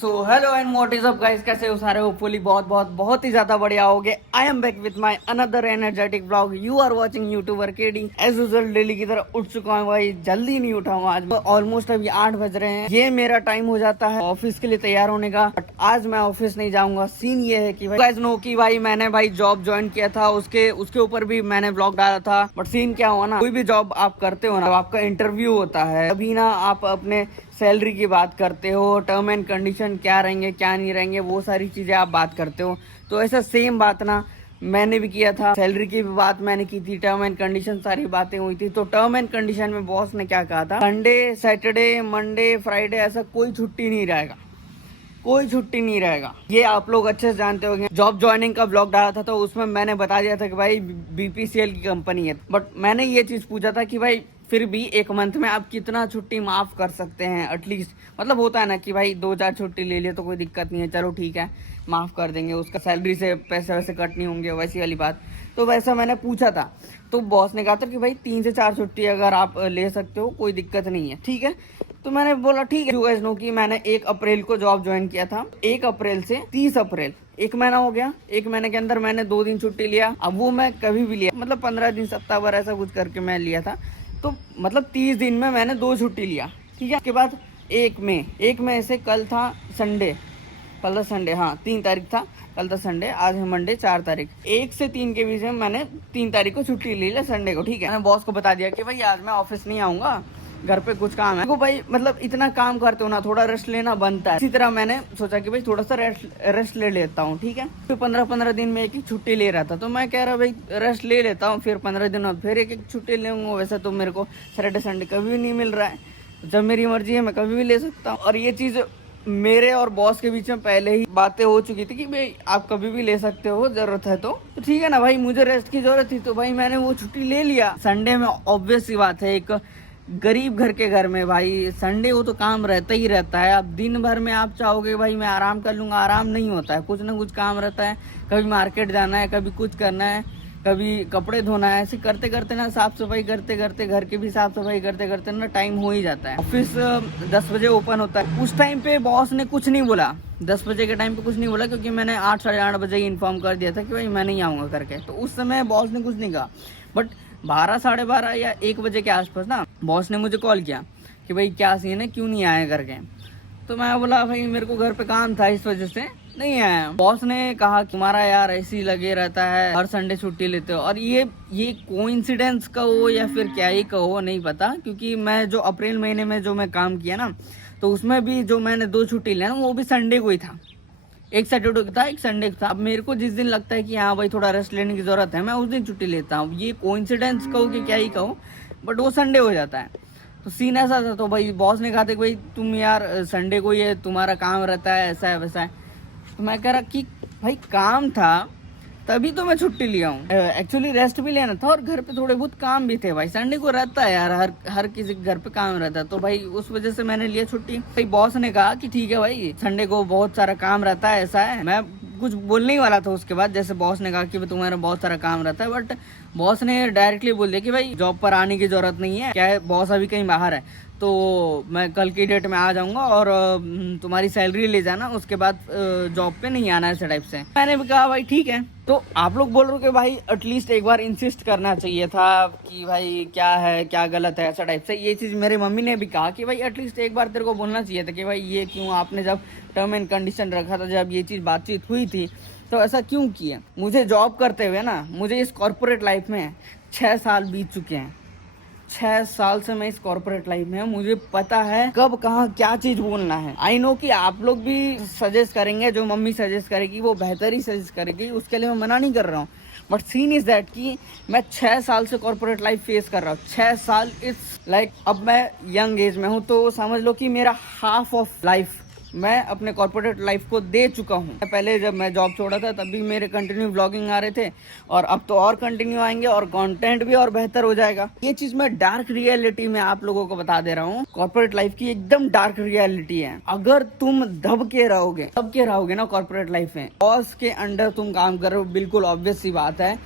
So hello and what is up guys, कैसे हो सारे? होपफुली बहुत ही ज्यादा बढ़िया होगे। I am back with my another energetic blog. You are watching YouTuber KD. As usual daily की तरह उठ चुका हूँ भाई, जल्दी नहीं उठा हूँ आज। ऑलमोस्ट अभी 8 बज रहे हैं। ये मेरा टाइम हो जाता है ऑफिस के लिए तैयार होने का, बट आज मैं ऑफिस नहीं जाऊंगा। सीन ये है कि गाइस नो कि भाई मैंने जॉब ज्वाइन किया था, उसके ऊपर भी मैंने ब्लॉग डाला था। बट सीन क्या हुआ ना, कोई भी जॉब आप करते हो ना, आपका इंटरव्यू होता है, अभी ना आप अपने सैलरी की बात करते हो, टर्म एंड कंडीशन क्या रहेंगे क्या नहीं रहेंगे, वो सारी चीजें आप बात करते हो। तो ऐसा सेम बात ना मैंने भी किया था। सैलरी की भी बात मैंने की थी, टर्म एंड कंडीशन सारी बातें हुई थी। तो टर्म एंड कंडीशन में बॉस ने क्या कहा था, संडे सैटरडे मंडे फ्राइडे ऐसा कोई छुट्टी नहीं रहेगा, कोई छुट्टी नहीं रहेगा। ये आप लोग अच्छे से जानते होंगे। जॉब ज्वाइनिंग का ब्लॉग डाला था तो उसमें मैंने बता दिया था कि भाई बीपीसीएल की कंपनी है। बट मैंने ये चीज पूछा था कि भाई फिर भी एक मंथ में आप कितना छुट्टी माफ कर सकते हैं एटलीस्ट। मतलब होता है ना कि भाई 2-4 छुट्टी ले लिए तो कोई दिक्कत नहीं है, चलो ठीक है माफ कर देंगे, उसका सैलरी से पैसे वैसे कट नहीं होंगे, वैसी वाली बात। तो वैसा मैंने पूछा था, तो बॉस ने कहा था कि भाई 3 से 4 छुट्टी अगर आप ले सकते हो कोई दिक्कत नहीं है, ठीक है। तो मैंने बोला ठीक है। यू गाइस नो कि मैंने 1 अप्रैल को जॉब ज्वाइन किया था। 1 अप्रैल से 30 अप्रैल 1 महीना हो गया। 1 महीने के अंदर मैंने 2 दिन छुट्टी लिया। अब वो मैं कभी भी लिया, मतलब 15 दिन सप्ताह भर ऐसा कुछ करके मैं लिया था। तो मतलब 30 दिन में मैंने 2 छुट्टी लिया, ठीक है। उसके बाद 1 मई से कल था संडे, कल था संडे, हाँ 3 तारीख था, कल था संडे, आज है मंडे 4 तारीख। 1 से 3 के बीच में मैंने 3 तारीख को छुट्टी ले लिया संडे को, ठीक है। मैंने बॉस को बता दिया कि भाई आज मैं ऑफिस नहीं आऊंगा, घर पे कुछ काम है। देखो भाई मतलब इतना काम करते हो ना, थोड़ा रेस्ट लेना बनता है। इसी तरह मैंने सोचा कि भाई थोड़ा सा रेस्ट ले लेता हूँ, ठीक है। फिर 15-15 दिन में एक ही छुट्टी ले रहा था, तो मैं कह रहा भाई रेस्ट ले लेता हूँ, फिर 15 दिन में फिर एक छुट्टी लूंगा। वैसे तो मेरे को सैटरडे संडे कभी भी नहीं मिल रहा है, जब मेरी मर्जी है मैं कभी भी ले सकता हूँ। और ये चीज मेरे और बॉस के बीच में पहले ही बातें हो चुकी थी कि भाई आप कभी भी ले सकते हो, जरूरत है तो ठीक है ना। भाई मुझे रेस्ट की जरूरत थी तो भाई मैंने वो छुट्टी ले लिया संडे में। ऑब्वियस सी बात है, एक गरीब घर के घर में भाई संडे को तो काम रहता ही रहता है। अब दिन भर में आप चाहोगे भाई मैं आराम कर लूंगा, आराम नहीं होता है, कुछ ना कुछ काम रहता है। कभी मार्केट जाना है, कभी कुछ करना है, कभी कपड़े धोना है। ऐसे करते करते ना, साफ सफाई करते करते, घर की भी साफ सफाई करते करते ना टाइम हो ही जाता है। ऑफिस 10 बजे ओपन होता है। उस टाइम पे बॉस ने कुछ नहीं बोला, 10 बजे के टाइम पे कुछ नहीं बोला, क्योंकि मैंने 8 साढ़े 8 बजे ही इन्फॉर्म कर दिया था कि भाई मैं नहीं आऊँगा करके। तो उस समय बॉस ने कुछ नहीं कहा। बट 12 साढ़े 12 या 1 बजे के आसपास ना बॉस ने मुझे कॉल किया कि भाई क्या सीन है, क्यों नहीं आए करके। तो मैं बोला भाई मेरे को घर पे काम था, इस वजह से नहीं आया। बॉस ने कहा तुम्हारा यार ऐसे ही लगे रहता है, हर संडे छुट्टी लेते हो। और ये कोइंसिडेंस का हो या फिर क्या ही का हो नहीं पता, क्योंकि मैं जो अप्रैल महीने में जो मैं काम किया ना, तो उसमें भी जो मैंने 2 छुट्टी लिया ना वो भी संडे को ही था। एक सैटरडे को था, एक संडे को था। अब मेरे को जिस दिन लगता है कि हाँ भाई थोड़ा रेस्ट लेने की जरूरत है, मैं उस दिन छुट्टी लेता हूँ। ये कोइंसिडेंस कहो कि क्या ही कहो, बट वो संडे हो जाता है। तो सीन ऐसा था। तो भाई बॉस ने कहा था कि भाई तुम यार संडे को ये तुम्हारा काम रहता है, ऐसा है वैसा है। तो मैं कह रहा कि भाई काम था तभी तो मैं छुट्टी लिया हूँ, एक्चुअली रेस्ट भी लेना था और घर पे थोड़े बहुत काम भी थे। भाई संडे को रहता है यार, हर किसी के घर पे काम रहता है, तो भाई उस वजह से मैंने लिया छुट्टी। भाई बॉस ने कहा कि ठीक है भाई संडे को बहुत सारा काम रहता है, ऐसा है। मैं कुछ बोलने ही वाला था उसके बाद, जैसे बॉस ने कहा कि तुम्हारा बहुत सारा काम रहता है, बट बॉस ने डायरेक्टली बोल दिया कि भाई जॉब पर आने की जरूरत नहीं है, क्या है बॉस अभी कहीं बाहर है, तो मैं कल की डेट में आ जाऊंगा और तुम्हारी सैलरी ले जाना, उसके बाद जॉब पे नहीं आना, ऐसे टाइप से। मैंने भी कहा भाई ठीक है। तो आप लोग बोल रहे हो कि भाई एटलीस्ट एक बार इंसिस्ट करना चाहिए था कि भाई क्या है क्या गलत है, ऐसा टाइप से। ये चीज मेरी मम्मी ने भी कहा कि भाई एटलीस्ट एक बार तेरे को बोलना चाहिए था कि भाई ये क्यों आपने जब टर्म एंड कंडीशन रखा था, जब ये चीज बातचीत हुई थी, तो ऐसा क्यों किया। मुझे जॉब करते हुए ना, मुझे इस कॉर्पोरेट लाइफ में 6 साल बीत चुके हैं। 6 साल से मैं इस कॉर्पोरेट लाइफ में हूँ। मुझे पता है कब कहाँ क्या चीज बोलना है। आई नो कि आप लोग भी सजेस्ट करेंगे, जो मम्मी सजेस्ट करेगी वो बेहतर ही सजेस्ट करेगी, उसके लिए मैं मना नहीं कर रहा हूँ। बट सीन इज दैट कि मैं 6 साल से कॉर्पोरेट लाइफ फेस कर रहा हूँ। 6 साल इट्स लाइक, अब मैं यंग एज में हूँ तो समझ लो कि मेरा हाफ ऑफ लाइफ मैं अपने कॉर्पोरेट लाइफ को दे चुका हूँ। पहले जब मैं जॉब छोड़ा था तभी मेरे कंटिन्यू व्लॉगिंग आ रहे थे, और अब तो और कंटिन्यू आएंगे और कंटेंट भी और बेहतर हो जाएगा। ये चीज मैं डार्क रियलिटी में आप लोगों को बता दे रहा हूँ। कॉर्पोरेट लाइफ की एकदम डार्क रियलिटी है। अगर तुम दब के रहोगे ना कॉर्पोरेट लाइफ में, बॉस के अंडर तुम काम कर रहे हो, बिल्कुल ऑब्वियस सी बात है।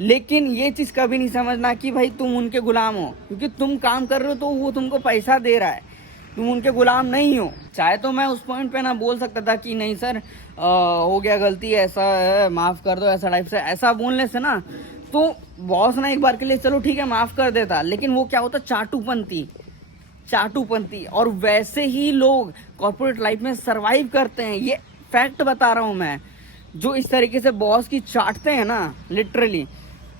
लेकिन ये चीज कभी नहीं समझना कि भाई तुम उनके गुलाम हो, क्योंकि तुम काम कर रहे हो तो वो तुमको पैसा दे रहा है। तुम उनके गुलाम नहीं हो। चाहे तो मैं उस पॉइंट पे ना बोल सकता था कि नहीं सर हो गया गलती, ऐसा है, माफ़ कर दो, ऐसा टाइप से। ऐसा बोलने से ना तो बॉस ना एक बार के लिए चलो ठीक है माफ़ कर देता, लेकिन वो क्या होता, चाटूपंथी। और वैसे ही लोग कॉर्पोरेट लाइफ में सरवाइव करते हैं, ये फैक्ट बता रहा हूँ मैं। जो इस तरीके से बॉस की चाटते हैं ना लिटरली,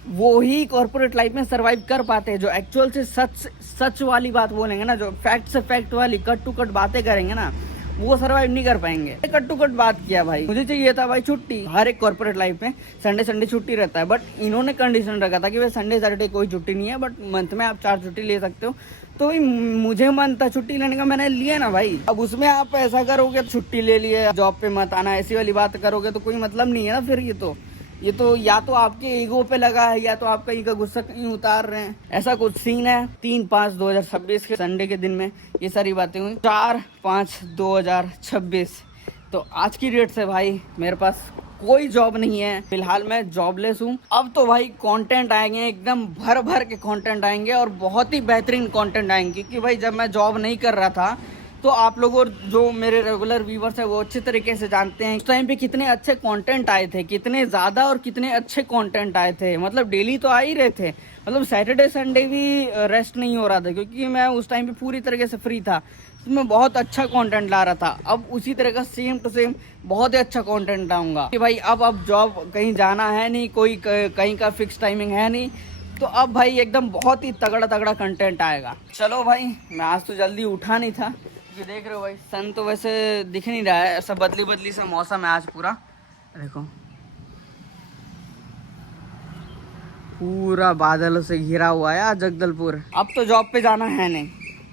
वो ही कॉर्पोरेट लाइफ में सरवाइव कर पाते हैं। जो एक्चुअल से सच वाली बात बोलेंगे ना, जो फैक्ट से फैक्ट वाली कट टू कट बातें करेंगे ना, वो सरवाइव नहीं कर पाएंगे। कट टू कट बात किया भाई, मुझे चाहिए था भाई छुट्टी। हर एक कॉर्पोरेट लाइफ में संडे छुट्टी रहता है, बट इन्होंने कंडीशन रखा था कि भाई संडे सैटरडे कोई छुट्टी नहीं है, बट मंथ में आप 4 छुट्टी ले सकते हो। तो मुझे मन था छुट्टी लेने का, मैंने लिया ना भाई। अब उसमें आप ऐसा करोगे छुट्टी ले लिए, जॉब पे मत आना, ऐसी वाली बात करोगे तो कोई मतलब नहीं है ना फिर। ये तो या तो आपके ईगो पे लगा है, या तो आपका ईगो गुस्सा कहीं उतार रहे हैं, ऐसा कुछ सीन है। 3/5/2026 के संडे के दिन में ये सारी बातें हुई। 4/5/2026 तो आज की डेट से भाई मेरे पास कोई जॉब नहीं है, फिलहाल मैं जॉबलेस हूँ। अब तो भाई कंटेंट आएंगे, एकदम भर के कंटेंट आएंगे, और बहुत ही बेहतरीन कंटेंट आएंगे। क्योंकि भाई जब मैं जॉब नहीं कर रहा था तो आप लोगों जो मेरे रेगुलर व्यूवर्स हैं वो अच्छे तरीके से जानते हैं उस टाइम पे कितने अच्छे कंटेंट आए थे, कितने ज़्यादा और कितने अच्छे कंटेंट आए थे। मतलब डेली तो आ ही रहे थे, मतलब सैटरडे संडे भी रेस्ट नहीं हो रहा था, क्योंकि मैं उस टाइम पे पूरी तरीके से फ्री था। तो मैं बहुत अच्छा कंटेंट ला रहा था। अब उसी तरह का सेम टू सेम बहुत ही अच्छा कंटेंट लाऊंगा कि भाई अब जॉब कहीं जाना है नहीं, कोई कहीं का फिक्स टाइमिंग है नहीं, तो अब भाई एकदम बहुत ही तगड़ा कंटेंट आएगा। चलो भाई, मैं आज तो जल्दी उठा नहीं था, ये देख रहे हो भाई सन तो वैसे दिख नहीं रहा है, ऐसा बदली सा मौसम है आज पूरा। देखो पूरा बादलों से घिरा हुआ है आज जगदलपुर। अब तो जॉब पे जाना है नहीं,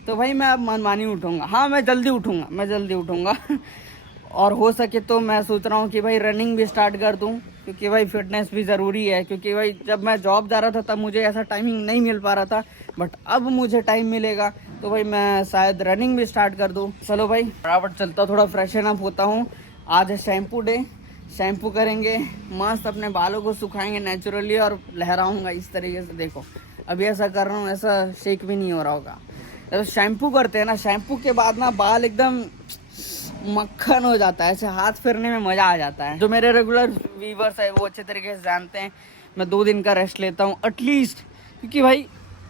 तो भाई मैं अब मनमानी उठूंगा। हाँ मैं जल्दी उठूंगा और हो सके तो मैं सोच रहा हूँ कि भाई रनिंग भी स्टार्ट कर दूँ, क्योंकि भाई फिटनेस भी ज़रूरी है। क्योंकि भाई जब मैं जॉब जा रहा था तब मुझे ऐसा टाइमिंग नहीं मिल पा रहा था, बट अब मुझे टाइम मिलेगा तो भाई मैं शायद रनिंग भी स्टार्ट कर दूँ। चलो भाई फटाफट चलता हूँ, थोड़ा फ्रेशन अप होता हूँ। आज है शैम्पू डे, शैम्पू करेंगे, मस्त अपने बालों को सुखाएंगे नेचुरली, और लहराऊंगा इस तरीके से। देखो अभी ऐसा कर रहा हूँ, ऐसा शेक भी नहीं हो रहा होगा। तो शैम्पू करते हैं ना, शैम्पू के बाद ना बाल एकदम मक्खन हो जाता है, ऐसे हाथ फेरने में मज़ा आ जाता है। जो मेरे रेगुलर व्यूवर्स है वो अच्छे तरीके से जानते हैं, मैं 2 दिन का रेस्ट लेता हूँ एटलीस्ट, क्योंकि भाई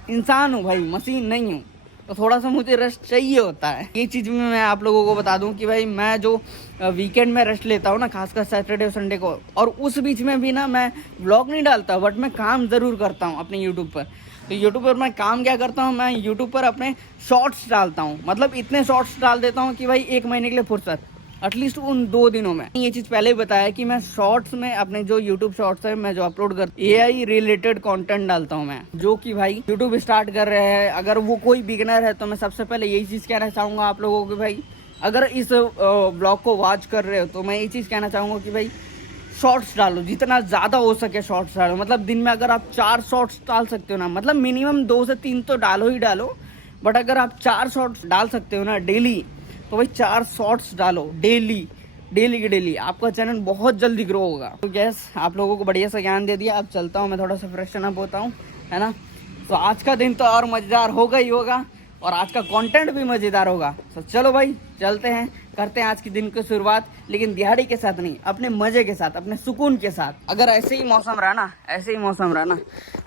इंसान हूँ भाई, मशीन नहीं हूँ, तो थोड़ा सा मुझे रेस्ट चाहिए होता है। ये चीज़ भी मैं आप लोगों को बता दूं कि भाई मैं जो वीकेंड में रेस्ट लेता हूँ ना, खासकर सैटरडे और संडे को, और उस बीच में भी ना मैं व्लॉग नहीं डालता, बट मैं काम ज़रूर करता हूँ अपने यूट्यूब पर। तो यूट्यूब पर मैं काम क्या करता हूँ, मैं यूट्यूब पर अपने शॉर्ट्स डालता हूँ। मतलब इतने शॉर्ट्स डाल देता हूँ कि भाई 1 महीने के लिए फुर्सत, एटलीस्ट उन 2 दिनों में। ये चीज़ पहले ही बताया कि मैं शॉर्ट्स में अपने जो यूट्यूब शॉर्ट्स है मैं जो अपलोड कर AI रिलेटेड कंटेंट डालता हूँ मैं, जो कि भाई यूट्यूब स्टार्ट कर रहे हैं, अगर वो कोई बिगिनर है तो मैं सबसे पहले यही चीज़ कहना चाहूँगा आप लोगों को। भाई अगर इस ब्लॉग को वॉच कर रहे हो तो मैं ये चीज़ कहना चाहूँगा कि भाई शॉर्ट्स डालो, जितना ज़्यादा हो सके शॉर्ट्स डालो। मतलब दिन में अगर आप 4 शॉर्ट्स डाल सकते हो ना, मतलब मिनिमम 2 से 3 तो डालो ही डालो, बट अगर आप 4 शॉर्ट्स डाल सकते हो ना डेली, तो भाई 4 शॉर्ट्स डालो डेली की डेली, आपका चैनल बहुत जल्दी ग्रो होगा। तो गैस आप लोगों को बढ़िया सा ज्ञान दे दिया, अब चलता हूँ मैं, थोड़ा सा फ्रेशन अप होता हूँ, है ना। तो आज का दिन तो और मज़ेदार होगा ही होगा, और आज का कंटेंट भी मज़ेदार होगा। तो चलो भाई चलते हैं, करते हैं आज के दिन की शुरुआत, लेकिन दिहाड़ी के साथ नहीं, अपने मज़े के साथ, अपने सुकून के साथ। अगर ऐसे ही मौसम रहा ना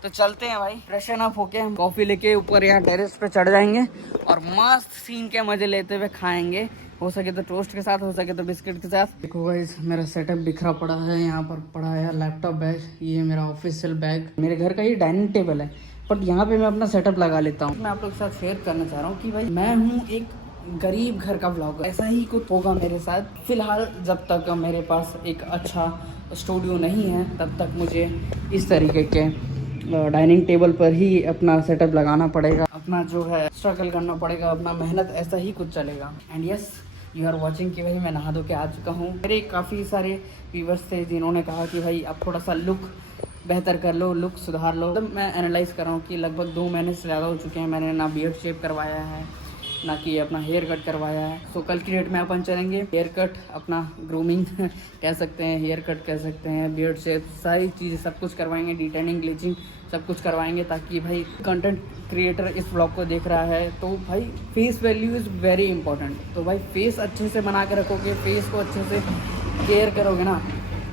तो चलते हैं भाई, फ्रेशन अप होके हम कॉफ़ी लेके ऊपर यहाँ टेरेस पे चढ़ जाएंगे, और मस्त सीन के मज़े लेते हुए खाएंगे। हो सके तो टोस्ट के साथ, हो सके तो बिस्किट के साथ। देखो गाइस मेरा सेटअप बिखरा पड़ा है, यहाँ पर पड़ा है लैपटॉप बैग, ये मेरा ऑफिशियल बैग, मेरे घर का ये डाइनिंग टेबल है, बट यहाँ पे मैं अपना सेटअप लगा लेता हूँ। मैं आप लोग के साथ शेयर करना चाह रहा हूँ कि भाई मैं हूँ एक गरीब घर का व्लॉगर, ऐसा ही कुछ होगा मेरे साथ। फिलहाल जब तक मेरे पास एक अच्छा स्टूडियो नहीं है तब तक मुझे इस तरीके के डाइनिंग टेबल पर ही अपना सेटअप लगाना पड़ेगा, अपना जो है स्ट्रगल करना पड़ेगा, अपना मेहनत, ऐसा ही कुछ चलेगा। And yes you are watching कि भाई मैं नहा धो के आ चुका हूँ। मेरे काफ़ी सारे व्यूवर्स थे जिन्होंने कहा कि भाई अब थोड़ा सा लुक बेहतर कर लो, लुक सुधार लो। तब मैं एनालाइज़ कर रहा हूँ कि लगभग 2 महीने से ज़्यादा हो चुके हैं, मैंने ना बियर्ड शेप करवाया है, ना कि अपना हेयर कट करवाया है। तो कल की डेट में अपन चलेंगे हेयर कट, अपना ग्रूमिंग कह सकते हैं, हेयर कट कह सकते हैं, बियर्ड शेप, सारी चीज़ें सब कुछ करवाएंगे, डिटेनिंग, ब्लीचिंग सब कुछ करवाएंगे, ताकि भाई कंटेंट क्रिएटर इस ब्लॉग को देख रहा है तो भाई face value is very important. तो भाई फेस अच्छे से बना के रखोगे, फेस को अच्छे से केयर करोगे ना,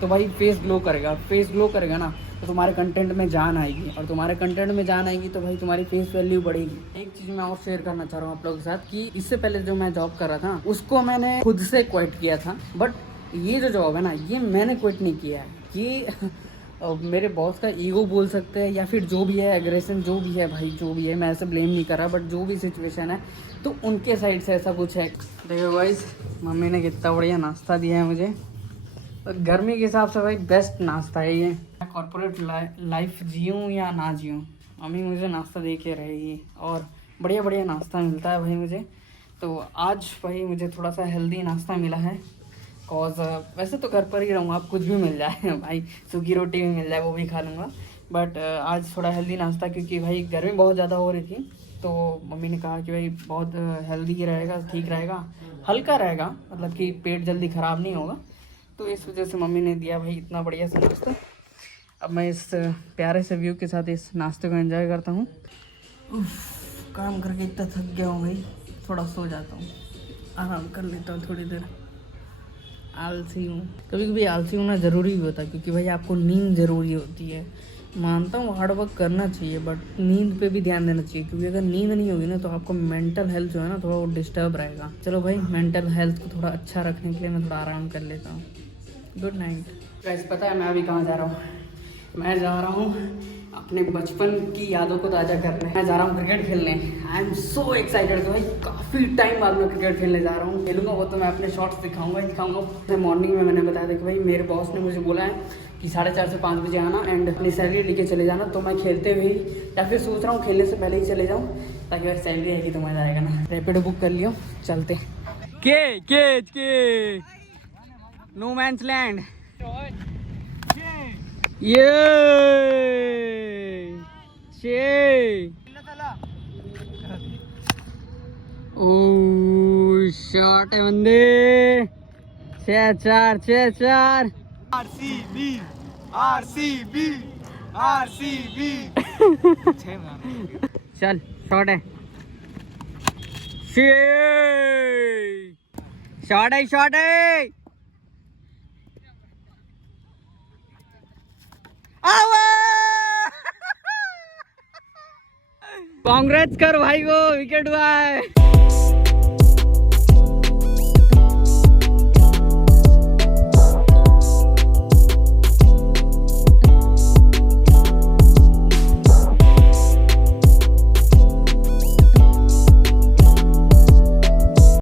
तो भाई फेस ग्लो करेगा। फेस ग्लो करेगा ना तो तुम्हारे कंटेंट में जान आएगी, और तुम्हारे कंटेंट में जान आएगी तो भाई तुम्हारी फेस वैल्यू बढ़ेगी। एक चीज़ मैं और शेयर करना चाह रहा हूँ आप लोगों के साथ कि इससे पहले जो मैं जॉब कर रहा था उसको मैंने खुद से क्विट किया था, बट ये जो जॉब है ना ये मैंने क्विट नहीं किया है। ये मेरे बॉस का ईगो बोल सकते हैं, या फिर जो भी है एग्रेशन जो भी है भाई, जो भी है, मैं ऐसे ब्लेम नहीं कर रहा, बट जो भी सिचुएशन है तो उनके साइड से ऐसा कुछ है। देखो गाइस, मम्मी ने कितना बढ़िया नाश्ता दिया है मुझे, और गर्मी के हिसाब से भाई बेस्ट नाश्ता है ये। मैं कॉर्पोरेट लाइफ जीऊँ या ना जीऊँ, मम्मी मुझे नाश्ता दे के रहेगी, और बढ़िया बढ़िया नाश्ता मिलता है भाई मुझे। तो आज भाई मुझे थोड़ा सा हेल्दी नाश्ता मिला है, कॉज वैसे तो घर पर ही रहूँगा, आप कुछ भी मिल जाए भाई, सूखी रोटी भी मिल जाए वो भी खा लूँगा, बट आज थोड़ा हेल्दी नाश्ता, क्योंकि भाई गर्मी बहुत ज़्यादा हो रही थी तो मम्मी ने कहा कि भाई बहुत हेल्दी रहेगा, ठीक रहेगा, हल्का रहेगा, मतलब कि पेट जल्दी ख़राब नहीं होगा, तो इस वजह से मम्मी ने दिया भाई इतना बढ़िया सा नाश्ता। अब मैं इस प्यारे से व्यू के साथ इस नाश्ते को एंजॉय करता हूँ। काम करके इतना थक गया हूँ भाई, थोड़ा सो जाता हूँ, आराम कर लेता हूँ थोड़ी देर। आलसी हूँ, कभी कभी आलसी होना ज़रूरी भी होता है, क्योंकि भाई आपको नींद ज़रूरी होती है। मानता हूँ हार्ड वर्क करना चाहिए, बट नींद पे भी ध्यान देना चाहिए, क्योंकि अगर नींद नहीं होगी ना तो आपको मेंटल हेल्थ जो है ना थोड़ा वो डिस्टर्ब रहेगा। चलो भाई, मेंटल हेल्थ को थोड़ा अच्छा रखने के लिए मैं थोड़ा आराम कर लेता हूँ। Good night guys. पता है मैं अभी कहाँ जा रहा हूँ? मैं जा रहा हूँ अपने बचपन की यादों को ताज़ा करने। मैं जा रहा हूँ क्रिकेट खेलने। आई एम सो एक्साइटेड कि भाई काफ़ी टाइम बाद मैं क्रिकेट खेलने जा रहा हूँ। खेलूंगा वो तो मैं अपने शॉट्स दिखाऊंगा। मॉर्निंग में मैंने बताया था कि भाई मेरे बॉस ने मुझे बोला है कि 4:30 से 5 बजे आना एंड अपनी सैलरी लेके चले जाना, तो मैं खेलते हुए ही या फिर सोच रहा हूँ खेलने से पहले ही चले जाऊँ, ताकि भाई सैलरी आएगी तो मज़ा आएगा ना। रैपिडो बुक कर लियो, चलते। के नो मैंस लैंड, ये शॉट है बंदे, 6-4 6-4। RCB RCB RCB. चल शॉट है, शॉट है, शॉट है, कांग्रेस कर भाई, वो विकेट हुआ है।